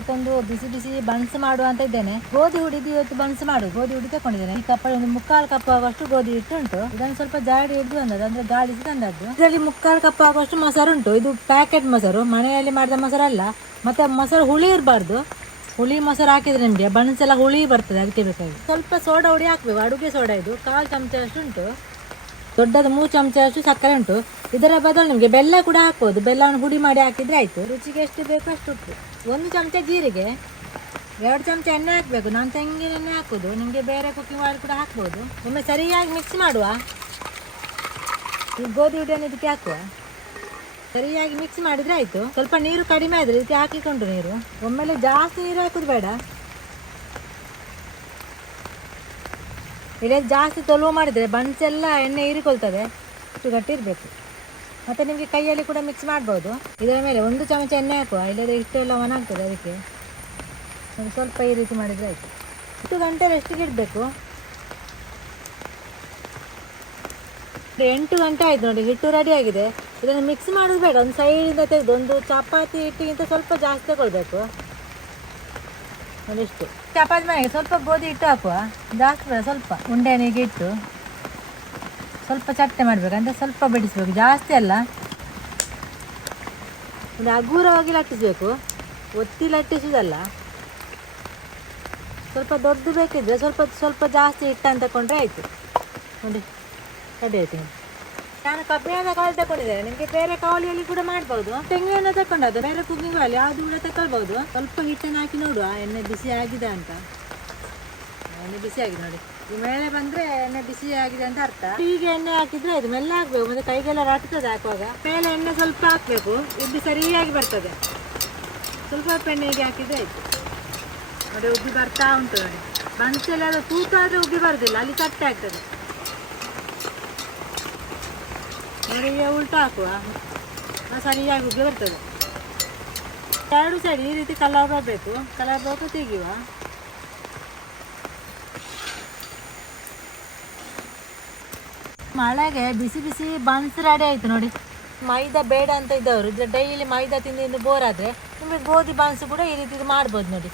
ಮತ್ತೊಂದು ಬಿಸಿ ಬಿಸಿ ಬನ್ಸ್ ಮಾಡುವ ಅಂತ ಇದ್ದೇನೆ. ಗೋಧಿ ಹುಡಿದು ಇವತ್ತು ಬನ್ಸ್ ಮಾಡು ಗೋಧಿ ಹುಡಿ ತಕೊಂಡಿದ್ದೇನೆ. ಈ ಕಪ್ಪ ಒಂದು ಮುಕ್ಕಾಲು ಕಪ್ ಆಗುವಷ್ಟು ಗೋಧಿ ಹಿಟ್ಟು ಉಂಟು. ಇದನ್ನು ಸ್ವಲ್ಪ ಜಾಡಿ ಹಿಡಿದು ಬಂದದ್ದು ಅಂದ್ರೆ ಗಾಳಿಸಿ ತಂದದ್ದು. ಇದರಲ್ಲಿ ಮುಕ್ಕಾಲು ಕಪ್ ಆಗುವಷ್ಟು ಮೊಸರು ಉಂಟು. ಇದು ಪ್ಯಾಕೆಟ್ ಮೊಸರು. ಮನೆಯಲ್ಲಿ ಮಾಡಿದ ಮೊಸರಲ್ಲ. ಮತ್ತೆ ಮೊಸರು ಹುಳಿ ಇರಬಾರ್ದು. ಹುಳಿ ಮೊಸರು ಹಾಕಿದ್ರೆ ನಿಮಗೆ ಬನ್ಸ್ ಎಲ್ಲ ಹುಳಿ ಬರ್ತದೆ, ಅದಕ್ಕೆ ಬೇಕಾಗಿ. ಸ್ವಲ್ಪ ಸೋಡಾ ಹುಡಿ ಹಾಕ್ಬೇಕು. ಅಡುಗೆ ಸೋಡಾ ಇದು. ಕಾಲು ಚಮಚ ಅಷ್ಟು ಉಂಟು. ದೊಡ್ಡದು ಮೂರು ಚಮಚ ಸಕ್ಕರೆ ಉಂಟು. ಇದರ ಬದಲು ನಿಮಗೆ ಬೆಲ್ಲ ಕೂಡ ಹಾಕ್ಬೋದು. ಬೆಲ್ಲವನ್ನು ಹುಡಿ ಮಾಡಿ ಹಾಕಿದರೆ ಆಯಿತು. ರುಚಿಗೆ ಎಷ್ಟು ಬೇಕು ಅಷ್ಟು ಉಪ್ಪು. ಒಂದು ಚಮಚ ಜೀರಿಗೆ, ಎರಡು ಚಮಚ ಎಣ್ಣೆ ಹಾಕಬೇಕು. ನಾನು ತೆಂಗಿನ ಎಣ್ಣೆ ಹಾಕೋದು. ನಿಮಗೆ ಬೇರೆ ಕುಕ್ಕಿಂಗ್ ಆಯಿಲ್ ಕೂಡ ಹಾಕ್ಬೋದು. ಒಮ್ಮೆ ಸರಿಯಾಗಿ ಮಿಕ್ಸ್ ಮಾಡುವ. ಈ ಗೋಧಿ ಹುಡಿಯನ್ನು ಇದಕ್ಕೆ ಹಾಕುವ. ಸರಿಯಾಗಿ ಮಿಕ್ಸ್ ಮಾಡಿದರೆ ಆಯಿತು. ಸ್ವಲ್ಪ ನೀರು ಕಡಿಮೆ ಆದರೆ ಇದಕ್ಕೆ ಹಾಕಿಕೊಂಡು ನೀರು. ಒಮ್ಮೆಲೆ ಜಾಸ್ತಿ ನೀರು ಹಾಕೋದು ಬೇಡ. ಇಲ್ಲೇ ಜಾಸ್ತಿ ತೊಲುವು ಮಾಡಿದರೆ ಬನ್ಸ್ ಎಲ್ಲ ಎಣ್ಣೆ ಹೀರಿಕೊಳ್ತದೆ. ಇಷ್ಟು ಗಟ್ಟಿ ಇರಬೇಕು. ಮತ್ತು ನಿಮಗೆ ಕೈಯಲ್ಲಿ ಕೂಡ ಮಿಕ್ಸ್ ಮಾಡ್ಬೋದು. ಇದರ ಮೇಲೆ ಒಂದು ಚಮಚ ಎಣ್ಣೆ ಹಾಕುವ. ಇಲ್ಲದೆ ಹಿಟ್ಟು ಎಲ್ಲ ಒಣಗ್ತದೆ ಅದಕ್ಕೆ. ಒಂದು ಸ್ವಲ್ಪ ಈ ರೀತಿ ಮಾಡಿದರೆ ಆಯಿತು. ಇಷ್ಟು ಗಂಟೆ ರೆಸ್ಟಿಗೆ ಇಡಬೇಕು. ಎಂಟು ಗಂಟೆ ಆಯ್ತು ನೋಡಿ, ಹಿಟ್ಟು ರೆಡಿ ಆಗಿದೆ. ಇದನ್ನು ಮಿಕ್ಸ್ ಮಾಡೋದು ಬೇಡ. ಒಂದು ಸೈಡಿಂದ ತೆಗೆದು, ಒಂದು ಚಪಾತಿ ಹಿಟ್ಟಿಗಿಂತ ಸ್ವಲ್ಪ ಜಾಸ್ತಿ ತಗೊಳ್ಬೇಕು. ಒಂದಿಷ್ಟು. ಚಪಾತಿ ಮನೆಗೆ ಸ್ವಲ್ಪ ಗೋಧಿ ಇಟ್ಟು ಹಾಕುವ. ಜಾಸ್ತಿ ಬೇಡ ಸ್ವಲ್ಪ ಉಂಡೆನಿಗೆ ಇಟ್ಟು ಸ್ವಲ್ಪ ಚಟ್ಟೆ ಮಾಡಬೇಕು, ಅಂದರೆ ಸ್ವಲ್ಪ ಬಿಡಿಸ್ಬೇಕು. ಜಾಸ್ತಿ ಅಲ್ಲ. ಒಂದು ಹಗುರವಾಗಿ ಲಟ್ಟಿಸ್ಬೇಕು. ಒತ್ತಿ ಲಟ್ಟಿಸೋದಲ್ಲ ಸ್ವಲ್ಪ ದೊಡ್ಡದು ಬೇಕಿದ್ರೆ ಸ್ವಲ್ಪ ಸ್ವಲ್ಪ ಜಾಸ್ತಿ ಹಿಟ್ಟನ್ನು ತಗೊಂಡ್ರೆ ಆಯಿತು. ನೋಡಿ ರೆಡಿ ಆಯ್ತು ನಾನು ಕಬ್ಬಿಣದ ಕಾಳು ತಗೊಂಡಿದ್ದೇನೆ ನಿಮಗೆ ಬೇರೆ ಕಾವಲಿಯಲ್ಲಿ ಕೂಡ ಮಾಡ್ಬೋದು. ತೆಂಗಿನ ತಗೊಂಡದ್ದು ಬೇರೆ ಕುಕ್ಕಿಂಗ್ ಅಲ್ಲಿ ಯಾವುದು ಕೂಡ ತಗೊಳ್ಬೋದು ಸ್ವಲ್ಪ ಹಿಟ್ಟನ್ನು ಹಾಕಿ ನೋಡುವ. ಎಣ್ಣೆ ಬಿಸಿ ಆಗಿದೆ ಅಂತ. ಎಣ್ಣೆ ಬಿಸಿ ಆಗಿದೆ ನೋಡಿ. ಈ ಮೇಲೆ ಬಂದ್ರೆ ಎಣ್ಣೆ ಬಿಸಿ ಆಗಿದೆ ಅಂತ ಅರ್ಥ. ಹೀಗೆ ಎಣ್ಣೆ ಹಾಕಿದ್ರೆ ಅದು ಮೆಲ್ಲ ಹಾಕ್ಬೇಕು ಮತ್ತೆ ಕೈಗೆಲ್ಲ ರಟ್ತದೆ ಹಾಕುವಾಗ. ಮೇಲೆ ಎಣ್ಣೆ ಸ್ವಲ್ಪ ಹಾಕ್ಬೇಕು. ಉಬ್ಬಿ ಸರಿಯಾಗಿ ಬರ್ತದೆ. ಸ್ವಲ್ಪ ಎಣ್ಣೆಗೆ ಹಾಕಿದ್ರೆ ಆಯ್ತು. ನೋಡಿ ಉಬ್ಬಿ ಬರ್ತಾ ಉಂಟು ನೋಡಿ. ಬನ್ಸೆಲ್ಲ ಅದು ತೂತಾದ್ರೆ ಉಬ್ಬಿ ಬರುದಿಲ್ಲ. ಅಲ್ಲಿ ತಟ್ಟೆ ಆಗ್ತದೆ. ನೋಡಿ ಉಲ್ಟು ಹಾಕುವ. ಸರಿಯಾಗಿ ಬರ್ತದೆ. ಎರಡು ಸೈಡ್ ಈ ರೀತಿ ಕಲರ್ ಬರಬೇಕು ಕಲರ್ ತೆಗೆಯುವ. ಮಳೆಗೆ ಬಿಸಿ ಬಿಸಿ ಬನ್ಸ್ ರೆಡಿ ಆಯ್ತು ನೋಡಿ. ಮೈದಾ ಬೇಡ ಅಂತ ಇದ್ದವರು ಡೈಲಿ ಮೈದಾ ತಿಂದು ಬೋರ್ ಆದರೆ ನಿಮಗೆ ಗೋಧಿ ಬನ್ಸ್ ಕೂಡ ಈ ರೀತಿ ಮಾಡ್ಬೋದು ನೋಡಿ.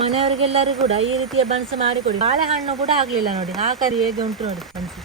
ಮನೆಯವರಿಗೆಲ್ಲರೂ ಕೂಡ ಈ ರೀತಿಯ ಬನ್ಸ್ ಮಾಡಿಕೊಡಿ. ಬಾಳೆಹಣ್ಣು ಕೂಡ ಆಗಲಿಲ್ಲ ನೋಡಿ. ಆ ಕರಿ ಹೇಗೆ ಉಂಟು ನೋಡಿ ಬನ್ಸ್.